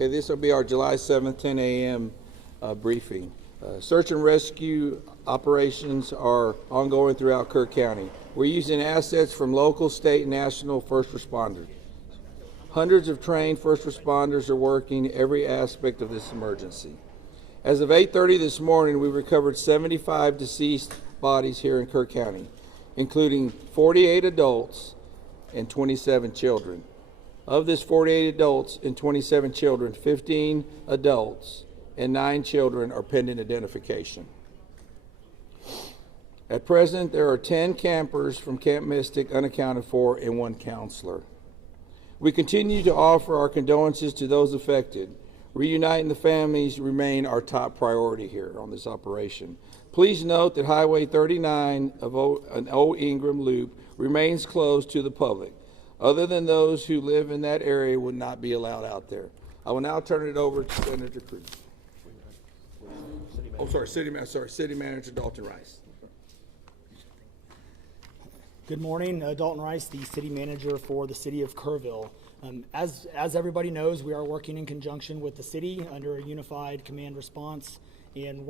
Okay, this will be our July 7th, 10 a.m. Briefing. Search and rescue operations are ongoing throughout Kerr County. We're using assets from local, state, and national first responders. Hundreds of trained first responders are working every aspect of this emergency. As of 8:30 this morning, we recovered 75 deceased bodies here in Kerr County, including 48 adults and 27 children. Of this 48 adults and 27 children, 15 adults and 9 children are pending identification. At present, there are 10 campers from Camp Mystic unaccounted for and 1 counselor. We continue to offer our condolences to those affected. Reuniting the families remain our top priority here on this operation. Please note that Highway 39 of an Old Ingram Loop remains closed to the public. Other than those who live in that area would not be allowed out there. I will now turn it over to Senator Cruz. City Manager Dalton Rice. Good morning, Dalton Rice, the City Manager for the City of Kerrville. As everybody knows, we are working in conjunction with the city under a unified command response and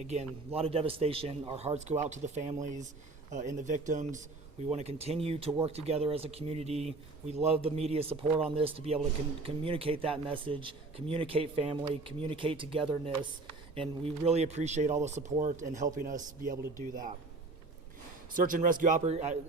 again, a lot of devastation. Our hearts go out to the families and the victims. We want to continue to work together as a community. We love the media support on this to be able to communicate that message, communicate family, communicate togetherness, and we really appreciate all the support and helping us be able to do that. Search and rescue,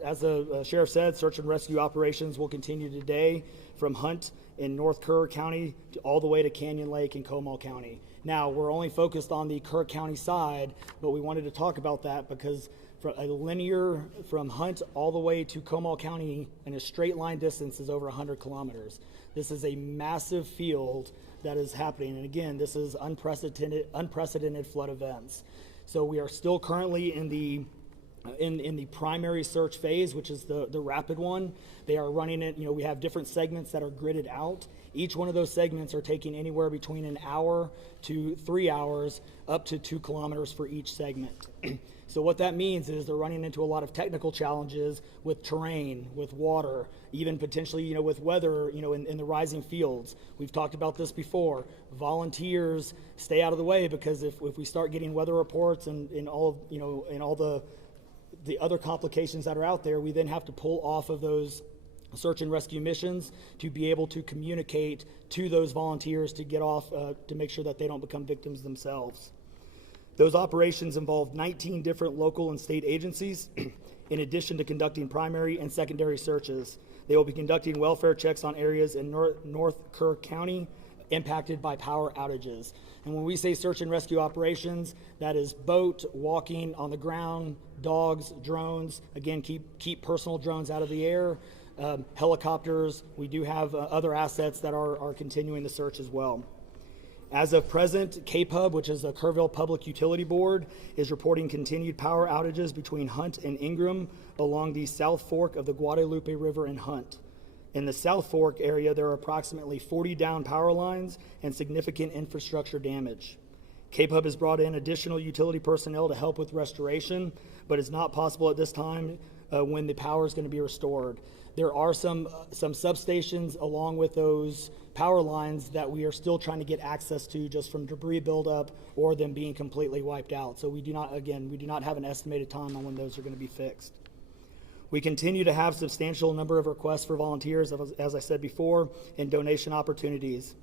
as the sheriff said, search and rescue operations will continue today from Hunt in North Kerr County all the way to Canyon Lake in Comal County. Now, we're only focused on the Kerr County side, but we wanted to talk about that because a linear from Hunt all the way to Comal County in a straight line distance is over 100 kilometers. This is a massive field that is happening, and again, this is unprecedented flood events. So we are still currently in the primary search phase, which is the rapid one. They are running it, we have different segments that are gridded out. Each one of those segments are taking anywhere between an hour to 3 hours, up to 2 kilometers for each segment. So what that means is they're running into a lot of technical challenges with terrain, with water, even potentially, with weather, in the rising fields. We've talked about this before. Volunteers stay out of the way because if we start getting weather reports and all the other complications that are out there, we then have to pull off of those search and rescue missions to be able to communicate to those volunteers to get off, to make sure that they don't become victims themselves. Those operations involve 19 different local and state agencies, in addition to conducting primary and secondary searches. They will be conducting welfare checks on areas in North Kerr County impacted by power outages. And when we say search and rescue operations, that is boat, walking, on the ground, dogs, drones. Again, keep personal drones out of the air, helicopters. We do have other assets that are continuing the search as well. As of present, KPUB, which is the Kerrville Public Utility Board, is reporting continued power outages between Hunt and Ingram along the South Fork of the Guadalupe River in Hunt. In the South Fork area, there are approximately 40 down power lines and significant infrastructure damage. KPUB has brought in additional utility personnel to help with restoration, but it's not possible at this time when the power is going to be restored. There are some substations along with those power lines that we are still trying to get access to just from debris buildup or them being completely wiped out. So we do not have an estimated time on when those are going to be fixed. We continue to have substantial number of requests for volunteers, as I said before, and donation opportunities.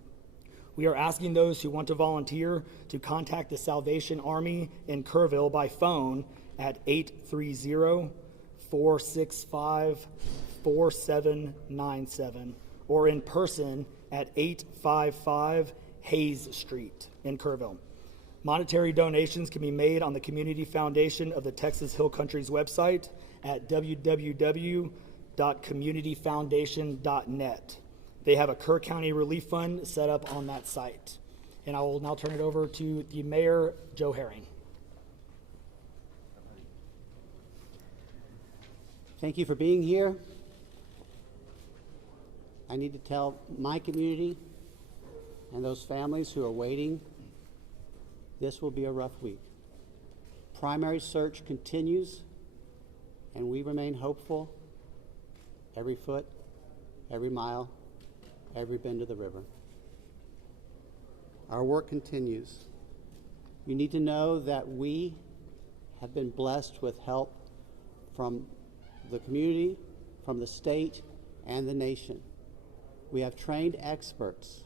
We are asking those who want to volunteer to contact the Salvation Army in Kerrville by phone at 830-465-4797 or in person at 855 Hayes Street in Kerrville. Monetary donations can be made on the Community Foundation of the Texas Hill Country's website at www.communityfoundation.net. They have a Kerr County Relief Fund set up on that site. And I will now turn it over to the Mayor, Joe Herring. Thank you for being here. I need to tell my community and those families who are waiting, this will be a rough week. Primary search continues, and we remain hopeful every foot, every mile, every bend of the river. Our work continues. You need to know that we have been blessed with help from the community, from the state, and the nation. We have trained experts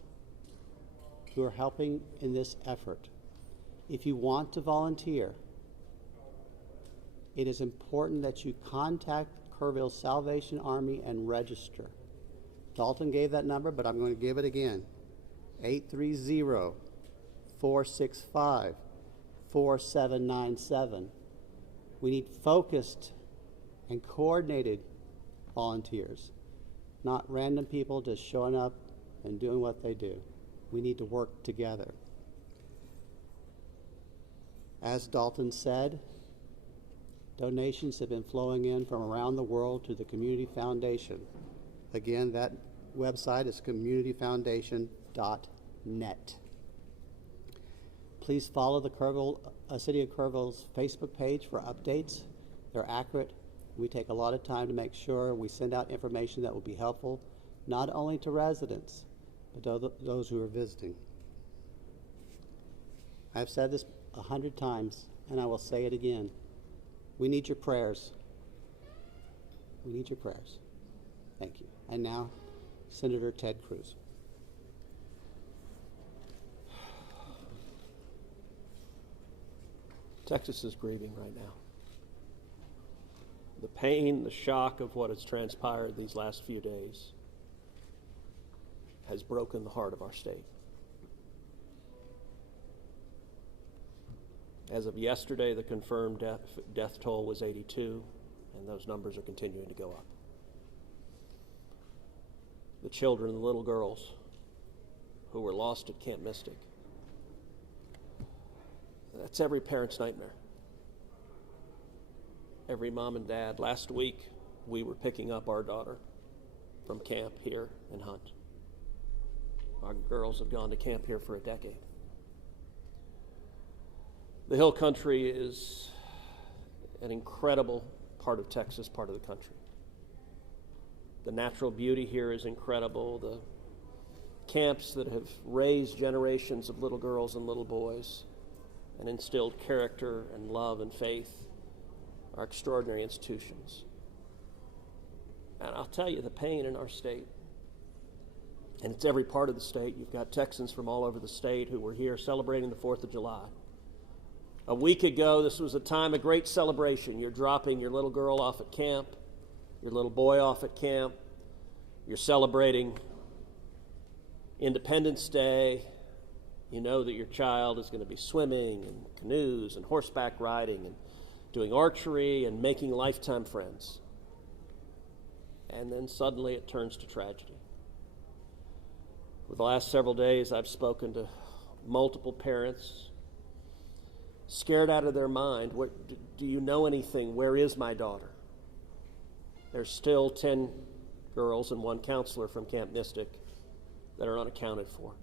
who are helping in this effort. If you want to volunteer, it is important that you contact Kerrville Salvation Army and register. Dalton gave that number, but I'm going to give it again. 830-465-4797. We need focused and coordinated volunteers, not random people just showing up and doing what they do. We need to work together. As Dalton said, donations have been flowing in from around the world to the Community Foundation. Again, that website is communityfoundation.net. Please follow the City of Kerrville's Facebook page for updates. They're accurate. We take a lot of time to make sure we send out information that will be helpful, not only to residents, but to those who are visiting. I've said this 100 times, and I will say it again. We need your prayers. We need your prayers. Thank you. And now, Senator Ted Cruz. Texas is grieving right now. The pain, the shock of what has transpired these last few days has broken the heart of our state. As of yesterday, the confirmed death toll was 82, and those numbers are continuing to go up. The children, the little girls who were lost at Camp Mystic, that's every parent's nightmare. Every mom and dad. Last week, we were picking up our daughter from camp here in Hunt. Our girls have gone to camp here for a decade. The Hill Country is an incredible part of Texas, part of the country. The natural beauty here is incredible. The camps that have raised generations of little girls and little boys and instilled character and love and faith are extraordinary institutions. And I'll tell you, the pain in our state, and it's every part of the state. You've got Texans from all over the state who were here celebrating the 4th of July. A week ago, this was a time of great celebration. You're dropping your little girl off at camp, your little boy off at camp. You're celebrating Independence Day. You know that your child is going to be swimming and canoes and horseback riding and doing archery and making lifetime friends. And then suddenly it turns to tragedy. For the last several days, I've spoken to multiple parents, scared out of their mind. Do you know anything? Where is my daughter? There's still 10 girls and 1 counselor from Camp Mystic that are unaccounted for.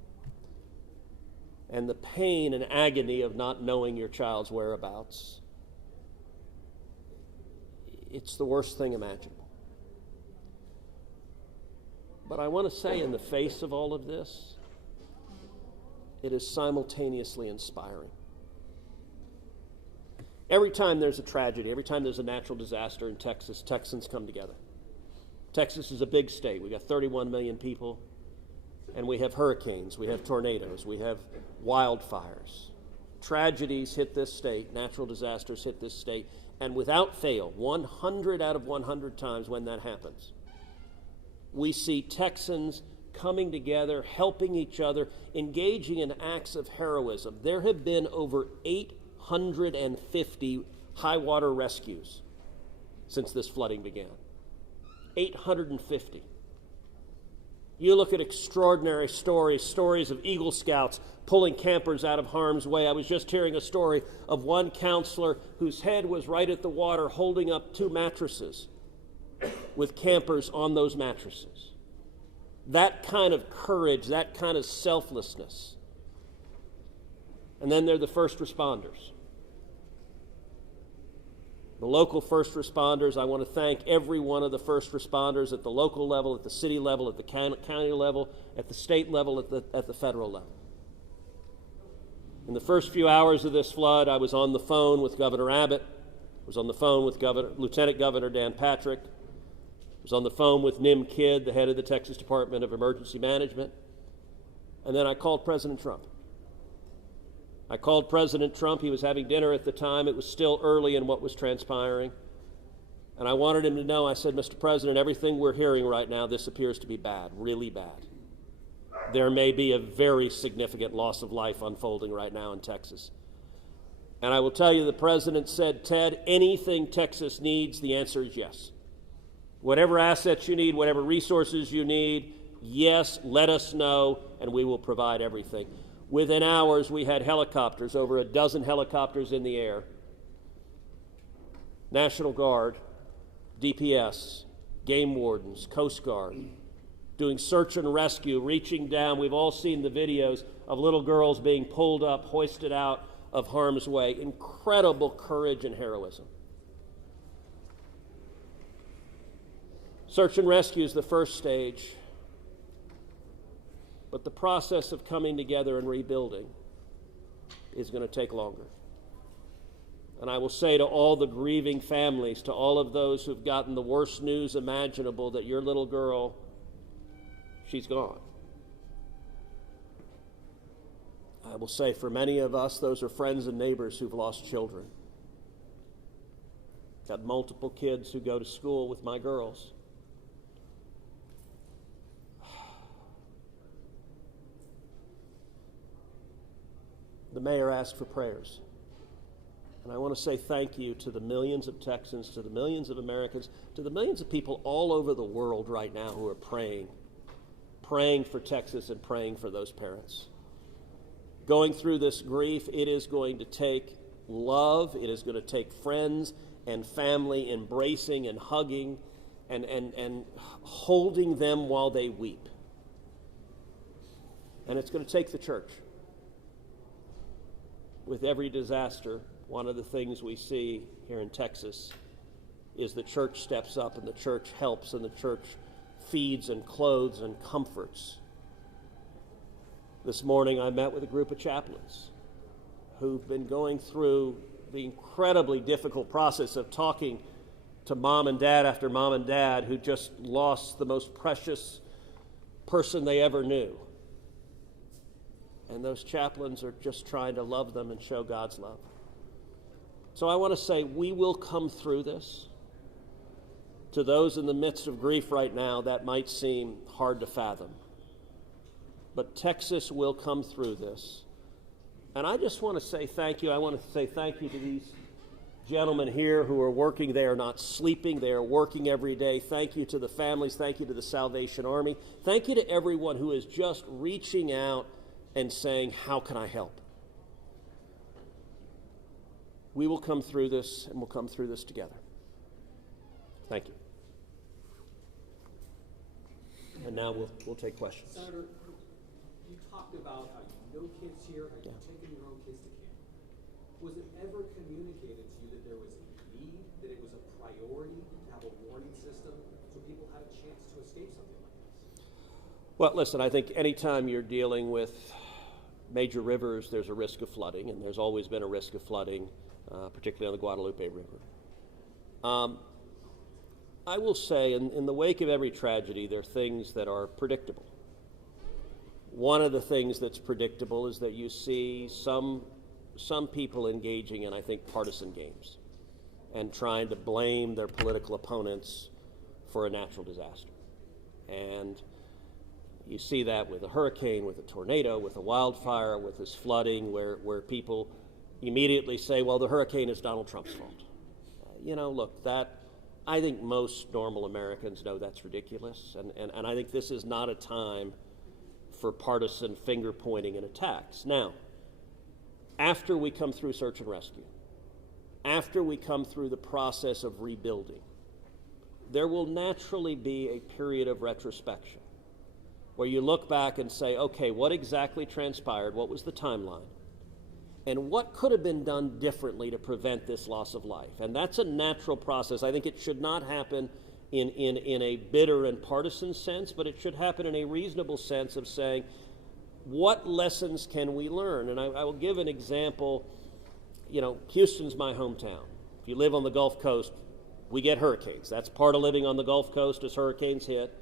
And the pain and agony of not knowing your child's whereabouts, it's the worst thing imaginable. But I want to say, in the face of all of this, it is simultaneously inspiring. Every time there's a tragedy, every time there's a natural disaster in Texas, Texans come together. Texas is a big state. We've got 31 million people, and we have hurricanes, we have tornadoes, we have wildfires. Tragedies hit this state, natural disasters hit this state, and without fail, 100 out of 100 times when that happens, we see Texans coming together, helping each other, engaging in acts of heroism. There have been over 850 high water rescues since this flooding began. 850. You look at extraordinary stories of Eagle Scouts pulling campers out of harm's way. I was just hearing a story of one counselor whose head was right at the water holding up 2 mattresses with campers on those mattresses. That kind of courage, that kind of selflessness. And then there are the first responders. The local first responders, I want to thank every one of the first responders at the local level, at the city level, at the county level, at the state level, at the federal level. In the first few hours of this flood, I was on the phone with Governor Abbott, was on the phone with Lieutenant Governor Dan Patrick, was on the phone with Nim Kidd, the head of the Texas Department of Emergency Management, and then I called President Trump. I called President Trump. He was having dinner at the time. It was still early in what was transpiring. And I wanted him to know, I said, Mr. President, everything we're hearing right now, this appears to be bad, really bad. There may be a very significant loss of life unfolding right now in Texas. And I will tell you, the President said, Ted, anything Texas needs, the answer is yes. Whatever assets you need, whatever resources you need, yes, let us know, and we will provide everything. Within hours, we had helicopters, over a dozen helicopters in the air, National Guard, DPS, game wardens, Coast Guard, doing search and rescue, reaching down. We've all seen the videos of little girls being pulled up, hoisted out of harm's way. Incredible courage and heroism. Search and rescue is the first stage, but the process of coming together and rebuilding is going to take longer. And I will say to all the grieving families, to all of those who've gotten the worst news imaginable, that your little girl, she's gone. I will say for many of us, those are friends and neighbors who've lost children. Got multiple kids who go to school with my girls. The mayor asked for prayers. And I want to say thank you to the millions of Texans, to the millions of Americans, to the millions of people all over the world right now who are praying for Texas and praying for those parents. Going through this grief, it is going to take love, it is going to take friends and family embracing and hugging and holding them while they weep. And it's going to take the church. With every disaster, one of the things we see here in Texas is the church steps up and the church helps and the church feeds and clothes and comforts. This morning I met with a group of chaplains who've been going through the incredibly difficult process of talking to mom and dad after mom and dad who just lost the most precious person they ever knew. And those chaplains are just trying to love them and show God's love. So I want to say we will come through this. To those in the midst of grief right now, that might seem hard to fathom. But Texas will come through this. And I just want to say thank you. I want to say thank you to these gentlemen here who are working. They are not sleeping. They are working every day. Thank you to the families. Thank you to the Salvation Army. Thank you to everyone who is just reaching out and saying, how can I help? We will come through this, and we'll come through this together. Thank you. And now we'll take questions. Senator, you talked about how you know kids here and you've taken your own kids to camp. Was it ever communicated to you that there was a need, that it was a priority to have a warning system so people had a chance to escape something like this? Well, listen, I think anytime you're dealing with major rivers, there's a risk of flooding, and there's always been a risk of flooding, particularly on the Guadalupe River. I will say, in the wake of every tragedy, there are things that are predictable. One of the things that's predictable is that you see some people engaging in, I think, partisan games and trying to blame their political opponents for a natural disaster. And you see that with a hurricane, with a tornado, with a wildfire, with this flooding, where people immediately say, well, the hurricane is Donald Trump's fault. Look, that I think most normal Americans know that's ridiculous, and I think this is not a time for partisan finger-pointing and attacks. Now, after we come through search and rescue, after we come through the process of rebuilding, there will naturally be a period of retrospection where you look back and say, okay, what exactly transpired? What was the timeline? And what could have been done differently to prevent this loss of life? And that's a natural process. I think it should not happen in a bitter and partisan sense, but it should happen in a reasonable sense of saying, what lessons can we learn? And I will give an example. You know, Houston's my hometown. If you live on the Gulf Coast, we get hurricanes. That's part of living on the Gulf Coast as hurricanes hit.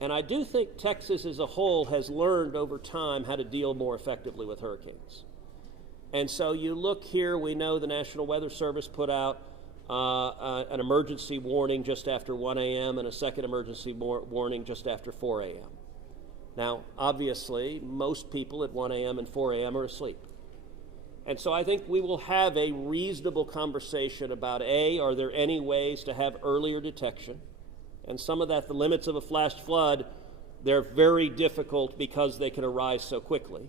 And I do think Texas as a whole has learned over time how to deal more effectively with hurricanes. And so you look here, we know the National Weather Service put out an emergency warning just after 1 a.m. and a second emergency warning just after 4 a.m. Now, obviously, most people at 1 a.m. and 4 a.m. are asleep. And so I think we will have a reasonable conversation about, A, are there any ways to have earlier detection? And some of that, the limits of a flash flood, they're very difficult because they can arise so quickly.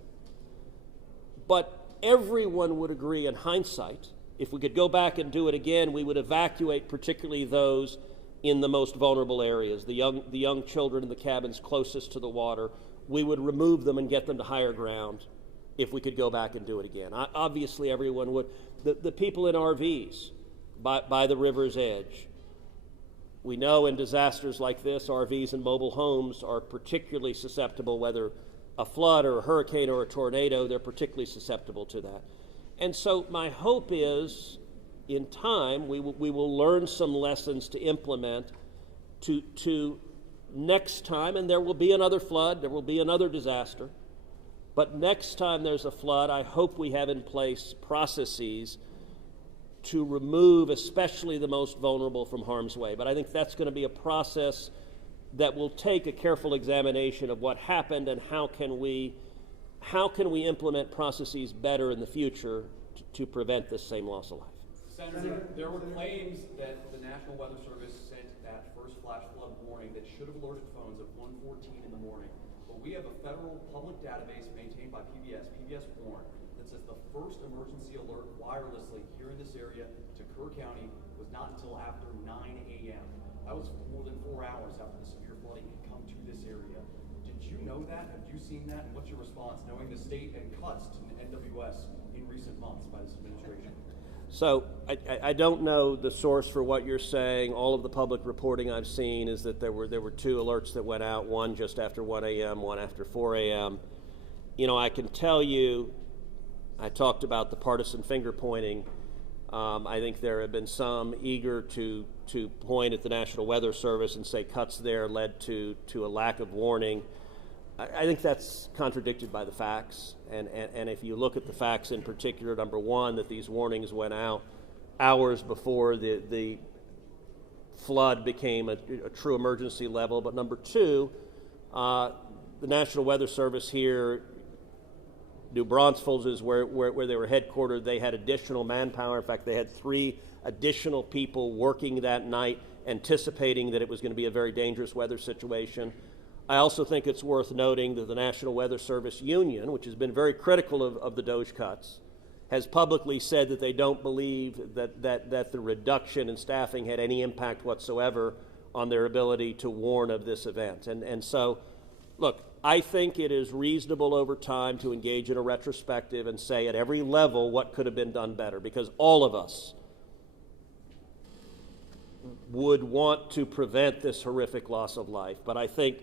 But everyone would agree in hindsight, if we could go back and do it again, we would evacuate particularly those in the most vulnerable areas, the young children in the cabins closest to the water. We would remove them and get them to higher ground if we could go back and do it again. Obviously, everyone would. The people in RVs by the river's edge. We know in disasters like this, RVs and mobile homes are particularly susceptible, whether a flood or a hurricane or a tornado, they're particularly susceptible to that. And so my hope is, in time, we will learn some lessons to implement to next time, and there will be another flood, there will be another disaster, but next time there's a flood, I hope we have in place processes to remove especially the most vulnerable from harm's way. But I think that's going to be a process that will take a careful examination of what happened and how can we implement processes better in the future to prevent this same loss of life. Senator, there were claims that the National Weather Service sent that first flash flood warning that should have alerted phones at 1:14 in the morning. But we have a federal public database maintained by PBS Warn, that says the first emergency alert wirelessly here in this area to Kerr County was not until after 9 a.m. That was more than 4 hours after the severe flooding had come to this area. Did you know that? Have you seen that? And what's your response, knowing the state and cuts to NWS in recent months by this administration? So I don't know the source for what you're saying. All of the public reporting I've seen is that there were two alerts that went out, one just after 1 a.m., one after 4 a.m. You know, I can tell you, I talked about the partisan finger pointing. I think there have been some eager to point at the National Weather Service and say cuts there led to a lack of warning. I think that's contradicted by the facts. And if you look at the facts in particular, number one, that these warnings went out hours before the flood became a true emergency level. But number two, the National Weather Service here, New Braunfels is where they were headquartered. They had additional manpower. In fact, they had 3 additional people working that night, anticipating that it was going to be a very dangerous weather situation. I also think it's worth noting that the National Weather Service Union, which has been very critical of the DOGE cuts, has publicly said that they don't believe that the reduction in staffing had any impact whatsoever on their ability to warn of this event. And so, look, I think it is reasonable over time to engage in a retrospective and say at every level what could have been done better, because all of us would want to prevent this horrific loss of life. But I think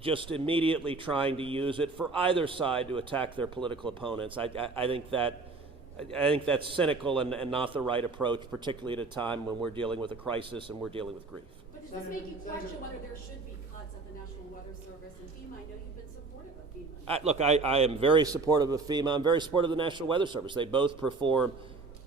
just immediately trying to use it for either side to attack their political opponents, I think that's cynical and not the right approach, particularly at a time when we're dealing with a crisis and we're dealing with grief. But does this make you question whether there should be cuts at the National Weather Service and FEMA? I know you've been supportive of FEMA. Look, I am very supportive of FEMA. I'm very supportive of the National Weather Service. They both perform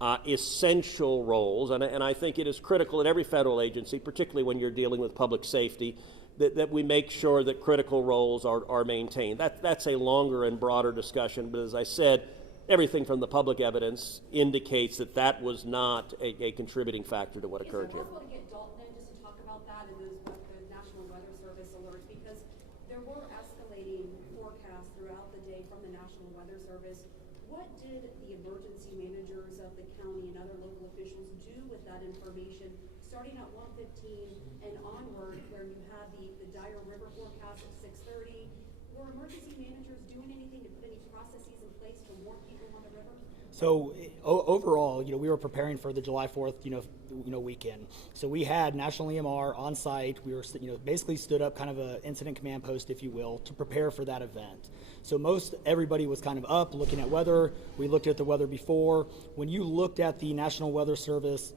essential roles, and I think it is critical at every federal agency, particularly when you're dealing with public safety, that we make sure that critical roles are maintained. That's a longer and broader discussion, but as I said, everything from the public evidence indicates that was not a contributing factor to what occurred here. Is it possible to get Dalton in just to talk about that and the National Weather Service alerts? Because there were escalating forecasts throughout the day from the National Weather Service. What did the emergency managers of the county and other local officials do with that information starting at 1:15 and onward, where you had the dire river forecast at 6:30? Were emergency managers doing anything to put any processes in place to warn people on the river? So overall, we were preparing for the July 4th, weekend. So we had National EMR on site. We were, basically stood up kind of an incident command post, if you will, to prepare for that event. So most everybody was kind of up looking at weather. We looked at the weather before. When you looked at the National Weather Service,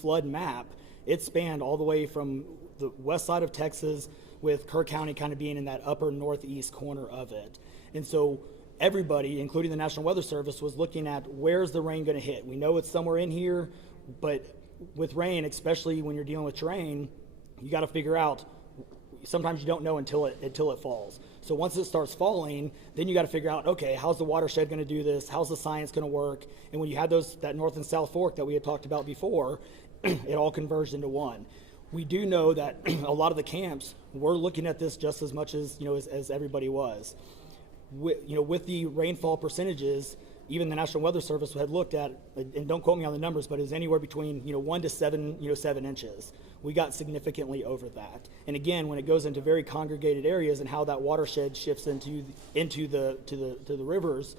flood map, it spanned all the way from the west side of Texas, with Kerr County kind of being in that upper northeast corner of it. And so everybody, including the National Weather Service, was looking at where's the rain going to hit. We know it's somewhere in here, but with rain, especially when you're dealing with terrain, you got to figure out, sometimes you don't know until it falls. So once it starts falling, then you got to figure out, okay, how's the watershed going to do this? How's the science going to work? And when you had that north and south fork that we had talked about before, it all converged into one. We do know that a lot of the camps were looking at this just as much as everybody was. With the rainfall percentages, even the National Weather Service had looked at, and don't quote me on the numbers, but it was anywhere between 1 to 7 inches. We got significantly over that. And again, when it goes into very congregated areas and how that watershed shifts into the rivers,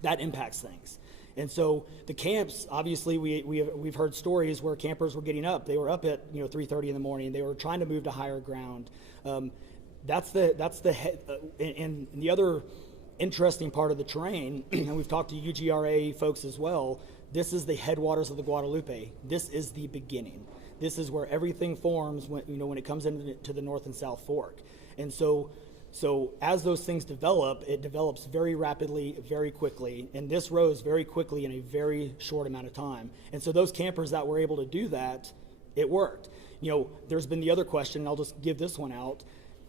that impacts things. And so the camps, obviously, we've heard stories where campers were getting up. They were up at 3:30 in the morning. They were trying to move to higher ground. And the other interesting part of the terrain, and we've talked to UGRA folks as well. This is the headwaters of the Guadalupe. This is the beginning. This is where everything forms when it comes into the North and South Fork. And so as those things develop, it develops very rapidly, very quickly, and this rose very quickly in a very short amount of time. And so those campers that were able to do that, it worked. There's been the other question, and I'll just give this one out.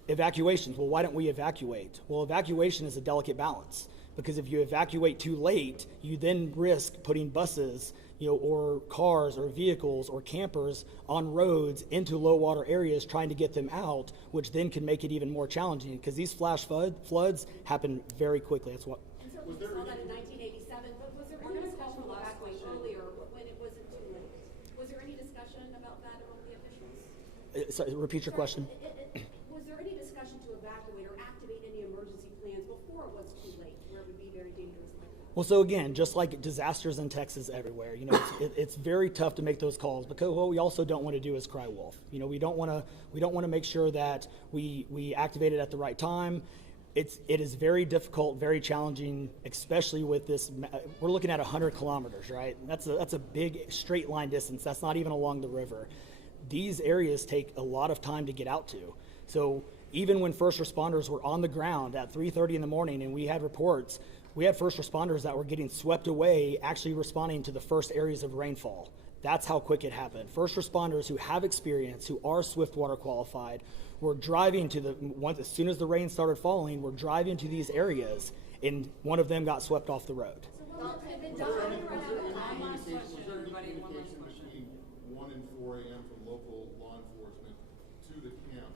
Evacuations. Well, why don't we evacuate? Well, evacuation is a delicate balance, because if you evacuate too late, you then risk putting buses, or cars or vehicles or campers on roads into low water areas trying to get them out, which then can make it even more challenging, because these flash floods happen very quickly. That's what. And so we saw that in 1987, but was there any discussion about evacuation earlier when it wasn't too late? Was there any discussion about that among the officials? Sorry, repeat your question. Was there any discussion to evacuate or activate any emergency plans before it was too late, where it would be very dangerous like that? Well, so again, just like disasters in Texas everywhere, it's very tough to make those calls, because what we also don't want to do is cry wolf. We don't want to make sure that we activate it at the right time. It is very difficult, very challenging, especially with this. We're looking at 100 kilometers, right? That's a big straight line distance. That's not even along the river. These areas take a lot of time to get out to. So even when first responders were on the ground at 3:30 in the morning, and we had reports, we had first responders that were getting swept away, actually responding to the first areas of rainfall. That's how quick it happened. First responders who have experience, who are Swiftwater qualified, were driving as soon as the rain started falling, were driving to these areas, and one of them got swept off the road. So what had been done? One last question, everybody, one last question. Between 1 and 4 a.m. from local law enforcement to the camp,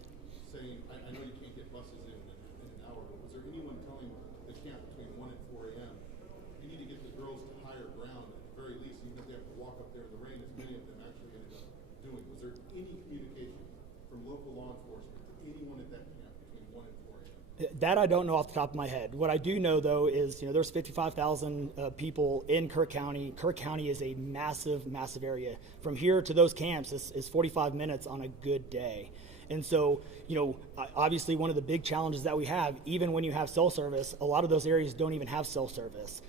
saying, I know you can't get buses in an hour, but was there anyone telling the camp between 1 and 4 a.m. you need to get the girls to higher ground at the very least, even if they have to walk up there in the rain, as many of them actually ended up doing? Was there any communication from local law enforcement to anyone at that camp between 1 and 4 a.m.? That I don't know off the top of my head. What I do know, though, is there's 55,000 people in Kerr County. Kerr County is a massive, massive area. From here to those camps is 45 minutes on a good day. And so, obviously one of the big challenges that we have, even when you have cell service, a lot of those areas don't even have cell service.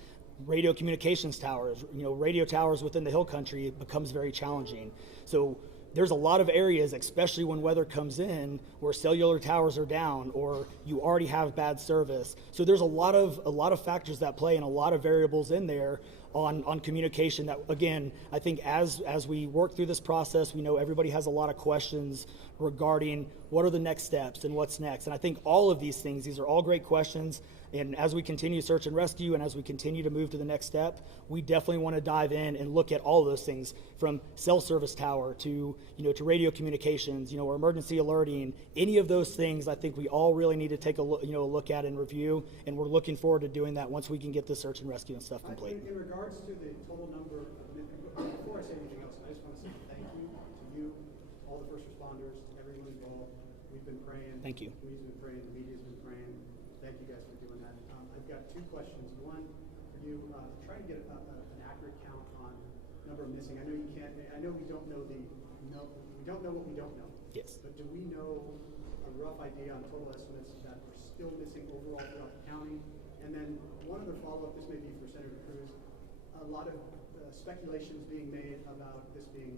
Radio communications towers, radio towers within the hill country becomes very challenging. So there's a lot of areas, especially when weather comes in, where cellular towers are down or you already have bad service. So there's a lot of factors that play and a lot of variables in there on communication that, again, I think as we work through this process, we know everybody has a lot of questions regarding what are the next steps and what's next. And I think all of these things, these are all great questions. And as we continue search and rescue and as we continue to move to the next step, we definitely want to dive in and look at all of those things, from cell service tower to radio communications, or emergency alerting. Any of those things, I think we all really need to take a look at and review. And we're looking forward to doing that once we can get the search and rescue and stuff complete. In regards to the total number of, before I say anything else, I just want to say thank you to you, all the first responders, everyone involved. We've been praying. Thank you. We've been praying. The media's been praying. Thank you guys for doing that. I've got two questions. One for you, try to get an accurate count on number of missing. I know you can't. I know we don't know we don't know what we don't know. Yes. But do we know a rough idea on total estimates that are still missing overall throughout the county? And then one other follow-up, this may be for Senator Cruz. A lot of speculations being made about this being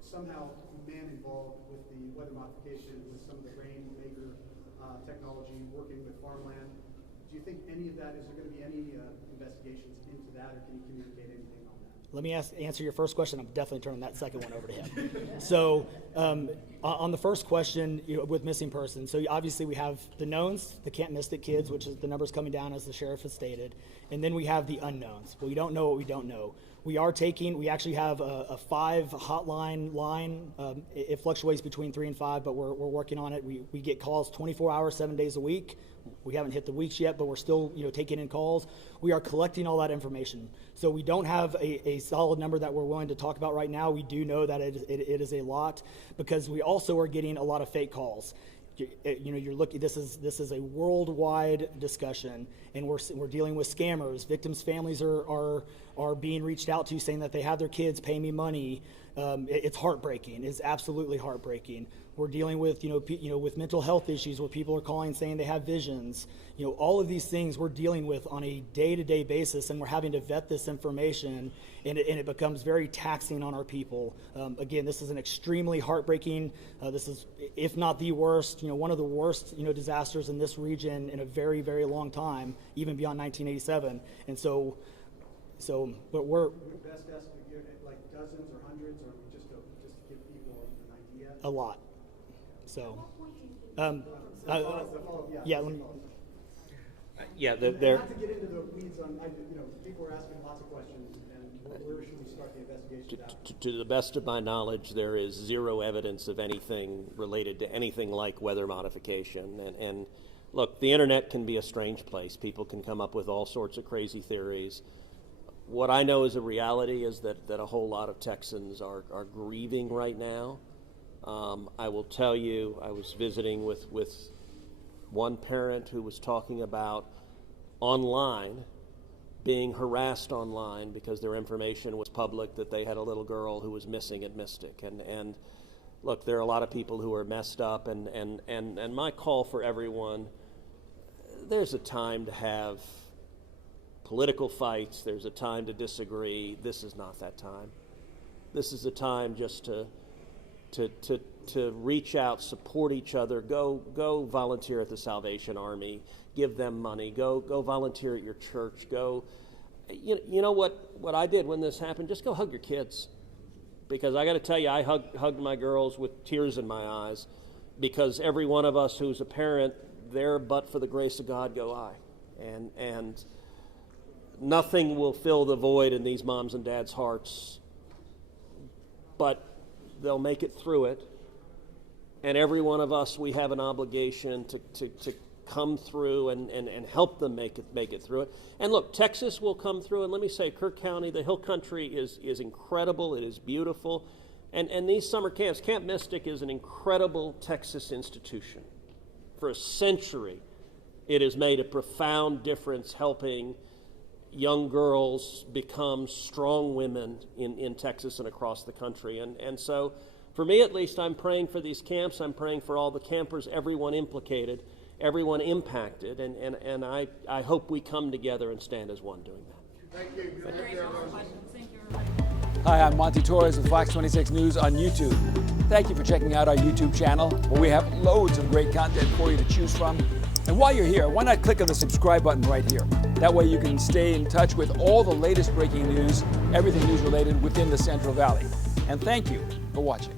somehow man involved with the weather modification, with some of the rainmaker technology, working with farmland. Do you think any of that, is there going to be any investigations into that, or can you communicate anything on that? Let me answer your first question. I'm definitely turning that second one over to him. So on the first question, with missing persons, so obviously we have the knowns, the Camp Mystic kids, which is the numbers coming down as the sheriff has stated, and then we have the unknowns. We don't know what we don't know. We actually have a 5 hotline line. It fluctuates between 3 and 5, but we're working on it. We get calls 24 hours, 7 days a week. We haven't hit the weeks yet, but we're still taking in calls. We are collecting all that information. So we don't have a solid number that we're willing to talk about right now. We do know that it is a lot, because we also are getting a lot of fake calls. You're looking. This is a worldwide discussion, and we're dealing with scammers. Victims' families are being reached out to, saying that they have their kids pay me money. It's heartbreaking. It's absolutely heartbreaking. We're dealing with with mental health issues, where people are calling saying they have visions. All of these things we're dealing with on a day-to-day basis, and we're having to vet this information, and it becomes very taxing on our people. Again, this is an extremely heartbreaking. This is, if not the worst, one of the worst disasters in this region in a very, very long time, even beyond 1987. And but we're. Would the best estimate give it like dozens or hundreds, or just to give people an idea? A lot. So, Yeah, let me. Yeah, Not to get into the weeds on, people are asking lots of questions, and where should we start the investigation at? To the best of my knowledge, there is zero evidence of anything related to anything like weather modification. And look, the internet can be a strange place. People can come up with all sorts of crazy theories. What I know is a reality is that a whole lot of Texans are grieving right now. I will tell you, I was visiting with one parent who was talking about online, being harassed online because their information was public, that they had a little girl who was missing at Mystic. And look, there are a lot of people who are messed up, and my call for everyone, there's a time to have political fights, there's a time to disagree. This is not that time. This is a time just to reach out, support each other, go volunteer at the Salvation Army, give them money, go volunteer at your church, you know what I did when this happened? Just go hug your kids. Because I got to tell you, I hugged my girls with tears in my eyes, because every one of us who's a parent, there but for the grace of God go I. And nothing will fill the void in these moms and dads' hearts, but they'll make it through it. And every one of us, we have an obligation to come through and help them make it through it. And look, Texas will come through, and let me say, Kerr County, the Hill Country is incredible. It is beautiful. And these summer camps, Camp Mystic is an incredible Texas institution. For a century, it has made a profound difference helping young girls become strong women in Texas and across the country. And so, for me at least, I'm praying for these camps. I'm praying for all the campers, everyone implicated, everyone impacted, and I hope we come together and stand as one doing that. Thank you. Great, no more questions. Thank you, everybody. Hi, I'm Monty Torres with Fox 26 News on YouTube. Thank you for checking out our YouTube channel, where we have loads of great content for you to choose from. And while you're here, why not click on the subscribe button right here? That way you can stay in touch with all the latest breaking news, everything news related within the Central Valley. And thank you for watching.